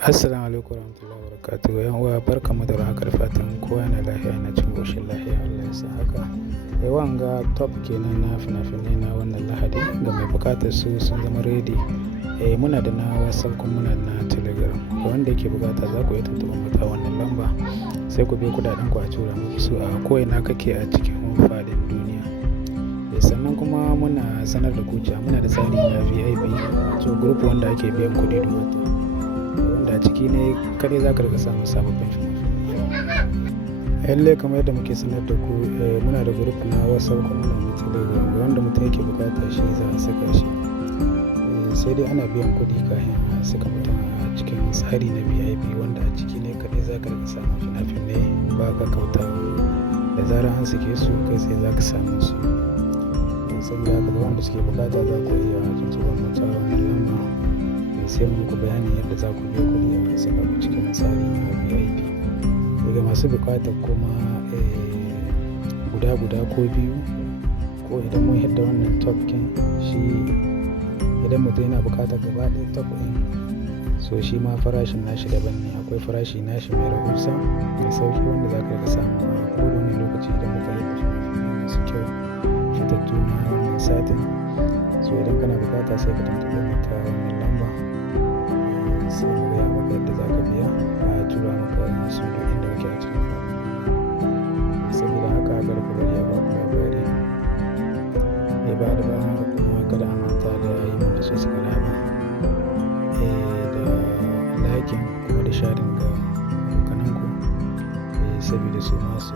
Assalamu alaikum warahmatullahi wabarakatuh. Yan uwa barkamu da warhaka da fatan kowa yana lafiya yana cikin ƙoshin lafiya. Allah ya sa haka. Wanga top kenan na fina-finai na wannan Lahadi ga mai buƙatar su sun zama ready. Muna da na WhatsApp kuma muna da na Telegram. Ga wanda yake buƙata za ku iya tuntuɓar mu ta wannan lamba sai ku biya kuɗaɗen ku a tura muku su a ko'ina kake a cikin faɗin duniya. Sannan kuma muna sanar da ku cewa muna da tsari na VIP wato group wanda ake biyan kuɗi duk wata. Wanda a ciki ne kaɗai za ka riƙa samun sababbin fina-finai. Lallai kamar yadda muke sanar da ku muna da group na WhatsApp kuma muna da Telegram. Ga wanda mutum yake buƙata shi za a saka shi. Sai dai ana biyan kuɗi kafin a saka mutum a cikin tsari na VIP wanda a ciki ne kaɗai za ka riƙa samun fina-finai ba ka kautawa. Da zarar an sake su kai sai za ka samu su. Saboda haka ga wanda suke buƙata za ku iya tuntuɓar mu ta wannan lamba sai mu muku bayanin yadda za ku biya kuɗi a saka ku cikin tsari na VIP. Daga masu buƙatar kuma guda ko biyu ko idan mun hidda wannan top kin shi idan mutum yana buƙatar gaba ɗaya top ɗin so shi ma farashin nashi daban ne. Akwai farashi nashi mai rahusa mai sauƙi wanda za ka riƙa samu a kowane lokaci idan muka yi fina-finai masu kyau fitattu na wannan satin. So idan kana buƙata sai ka tuntuɓe mu ta wannan lamba sai mu gaya maka yadda za ka biya a tura maka su duk inda kake a cikin faɗin duniya. Saboda haka kar ku bari a ba ku labari. Ba da bayan haka kuma kada a manta da yi mana subscribe da liking kuma da sharing ga abokananku saboda su masu